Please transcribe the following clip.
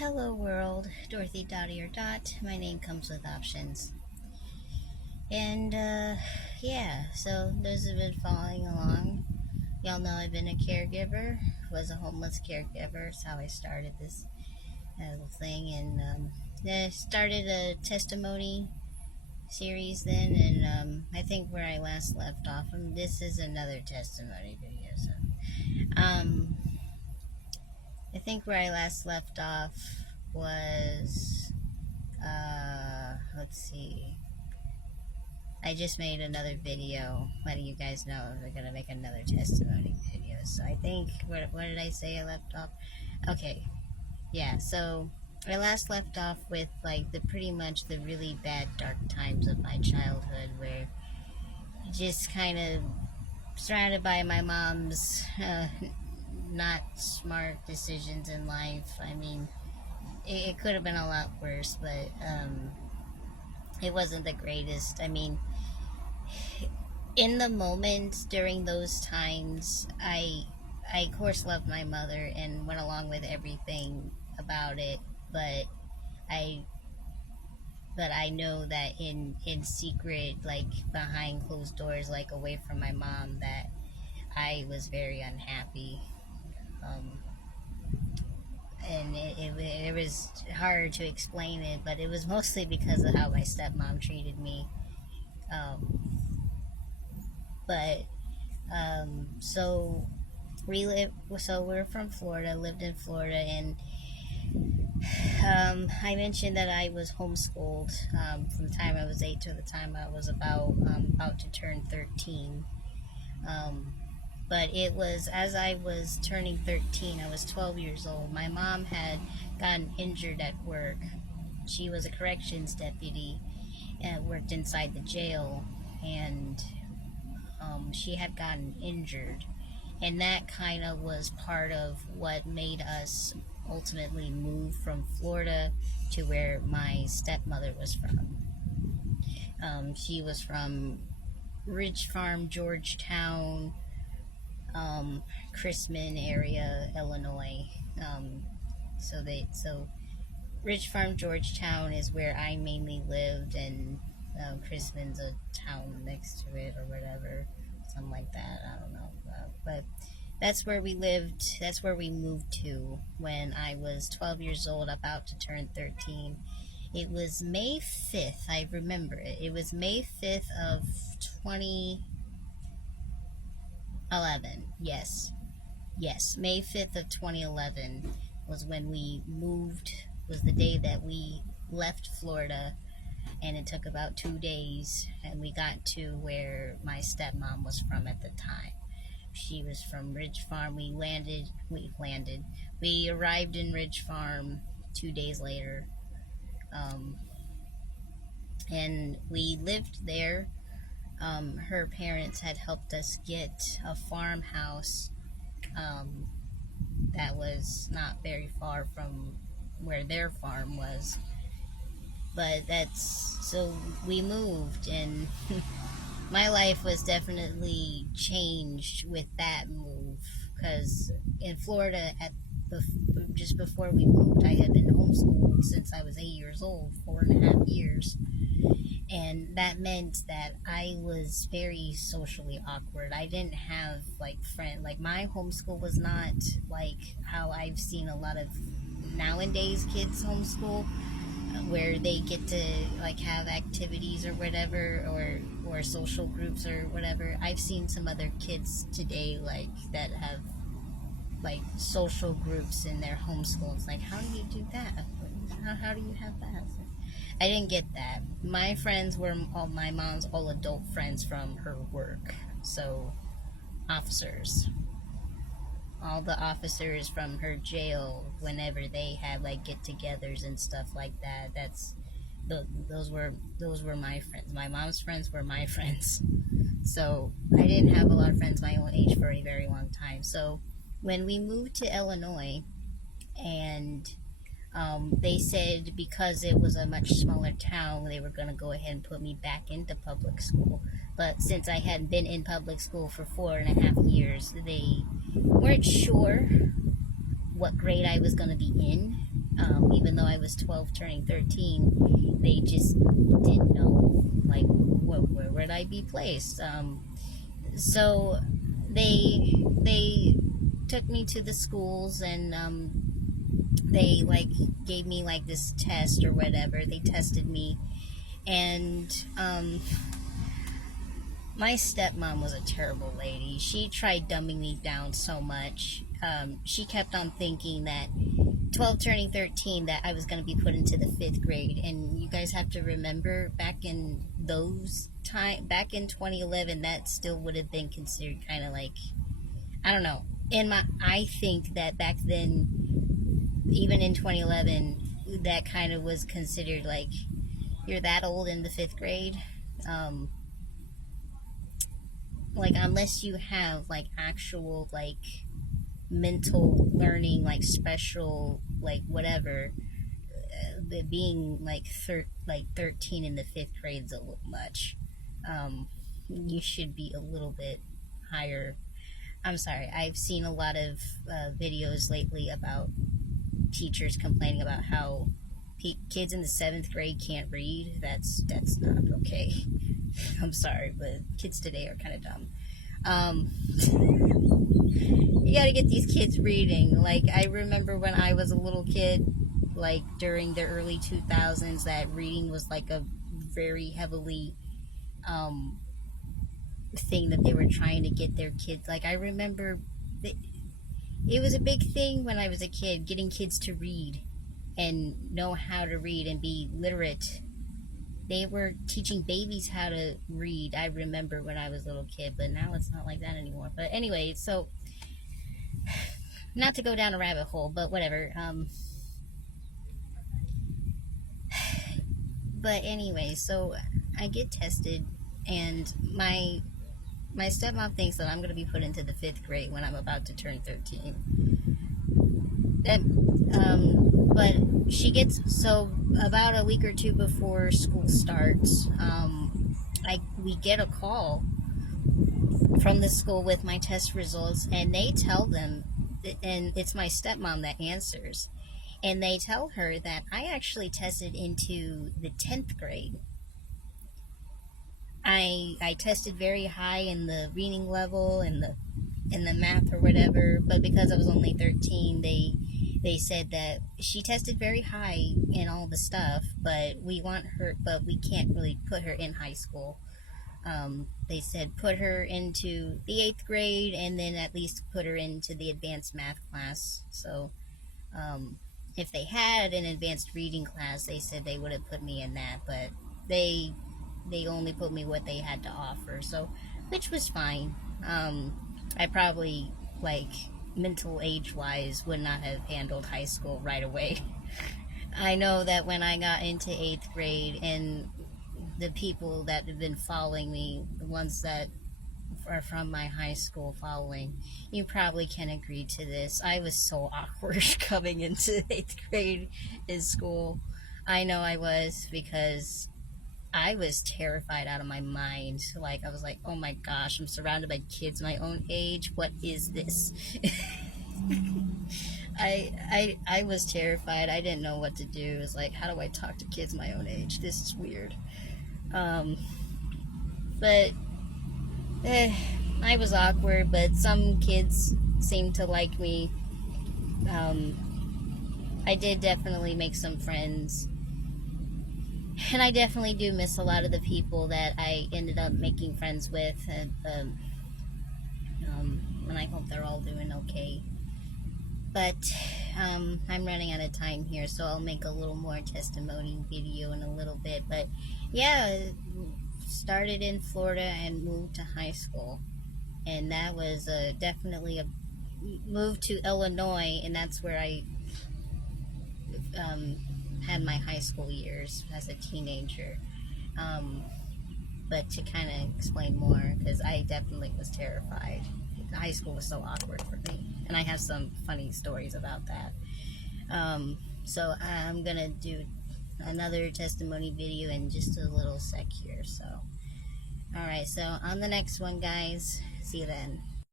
Hello world, Dorothy Dottie or Dot. My name comes with options. And yeah, so those who've been following along, y'all know I've been a caregiver, was a homeless caregiver. That's how I started this little thing. And I started a testimony series then. And I think where I last left off, this is another testimony video. So I think where I last left off was let's see. I just made another video letting you guys know we're gonna make another testimony video. So I think what did I say I left off? Okay, yeah. So I last left off with like the pretty much the really bad dark times of my childhood, where just kind of surrounded by my mom's not smart decisions in life. I mean, it could have been a lot worse, but it wasn't the greatest. I mean, in the moment during those times, I of course loved my mother and went along with everything about it, but I I know that in secret, like behind closed doors, like away from my mom, that I was very unhappy. Um, and it was hard to explain it, but it was mostly because of how my stepmom treated me. Um, but so we're from Florida, lived in Florida, and I mentioned that I was homeschooled from the time I was 8 to the time I was about to turn 13. Um, but it was as I was turning 13, I was 12 years old. My mom had gotten injured at work. She was a corrections deputy and worked inside the jail, and she had gotten injured. And that kind of was part of what made us ultimately move from Florida to where my stepmother was from. She was from Ridge Farm, Georgetown, Chrisman area, Illinois. So Ridge Farm, Georgetown is where I mainly lived, and Chrisman's a town next to it or whatever, something like that. I don't know, but that's where we lived. That's where we moved to when I was 12 years old, about to turn 13. It was May 5th. I remember it. It was May 5th of 2011. Yes, May 5th of 2011 was when we moved, was the day that we left Florida, and it took about 2 days, and we got to where my stepmom was from at the time. She was from Ridge Farm. We arrived in Ridge Farm 2 days later, and we lived there. Her parents had helped us get a farmhouse that was not very far from where their farm was. But so we moved, and my life was definitely changed with that move, because in Florida, just before we moved, I had been homeschooled since I was 8 years old, 4.5 years, and that meant that I was very socially awkward. I didn't have like friends. Like, my homeschool was not like how I've seen a lot of nowadays kids homeschool, where they get to like have activities or whatever, or social groups or whatever. I've seen some other kids today like that have like social groups in their homeschool. It's like, how do you do that? How do you have that? I didn't get that. My friends were all my mom's all adult friends from her work. So officers, all the officers from her jail, whenever they had like get-togethers and stuff like that, those were my friends. My mom's friends were my friends. So I didn't have a lot of friends my own age for a very long time. So when we moved to Illinois, and they said because it was a much smaller town, they were going to go ahead and put me back into public school. But since I hadn't been in public school for 4.5 years, they weren't sure what grade I was going to be in. Even though I was 12 turning 13, they just didn't know, like, where would I be placed. So they took me to the schools, and they like gave me like this test or whatever. They tested me, and my stepmom was a terrible lady. She tried dumbing me down so much. She kept on thinking that 12 turning 13 that I was going to be put into the 5th grade. And you guys have to remember, back in back in 2011, that still would have been considered kind of like, I don't know. I think that back then, even in 2011, that kind of was considered like, you're that old in the 5th grade. Like, unless you have like actual like mental learning, like special, like whatever, being like 13 in the 5th grade is a little much. You should be a little bit higher. I'm sorry, I've seen a lot of videos lately about teachers complaining about how kids in the 7th grade can't read. That's not okay. I'm sorry, but kids today are kind of dumb. You gotta get these kids reading. Like, I remember when I was a little kid, like during the early 2000s, that reading was like a very heavily thing that they were trying to get their kids. Like, I remember it was a big thing when I was a kid, getting kids to read and know how to read and be literate. They were teaching babies how to read, I remember, when I was a little kid, but now it's not like that anymore. But anyway, so, not to go down a rabbit hole, but whatever. But anyway, so I get tested, and my stepmom thinks that I'm going to be put into the 5th grade when I'm about to turn 13. But she gets, so about a week or two before school starts, we get a call from the school with my test results, and they tell them, and it's my stepmom that answers, and they tell her that I actually tested into the 10th grade. I tested very high in the reading level and the math or whatever, but because I was only 13, they said that she tested very high in all the stuff, but we can't really put her in high school. They said put her into the 8th grade, and then at least put her into the advanced math class. So if they had an advanced reading class, they said they would have put me in that, but they only put me what they had to offer, so, which was fine. I probably, like, mental age wise, would not have handled high school right away. I know that when I got into 8th grade, and the people that have been following me, the ones that are from my high school following, you probably can agree to this. I was so awkward coming into 8th grade in school. I know I was, because I was terrified out of my mind. Like, I was like, oh my gosh, I'm surrounded by kids my own age. What is this? I was terrified. I didn't know what to do. It was like, how do I talk to kids my own age? This is weird. But I was awkward, but some kids seemed to like me. I did definitely make some friends. And I definitely do miss a lot of the people that I ended up making friends with. And I hope they're all doing okay. But I'm running out of time here, so I'll make a little more testimony video in a little bit. But yeah, started in Florida and moved to high school. And that was definitely a move to Illinois, and that's where I had my high school years as a teenager. But to kind of explain more, because I definitely was terrified. High school was so awkward for me, and I have some funny stories about that. So I'm gonna do another testimony video in just a little sec here. So, alright, so on the next one, guys, see you then.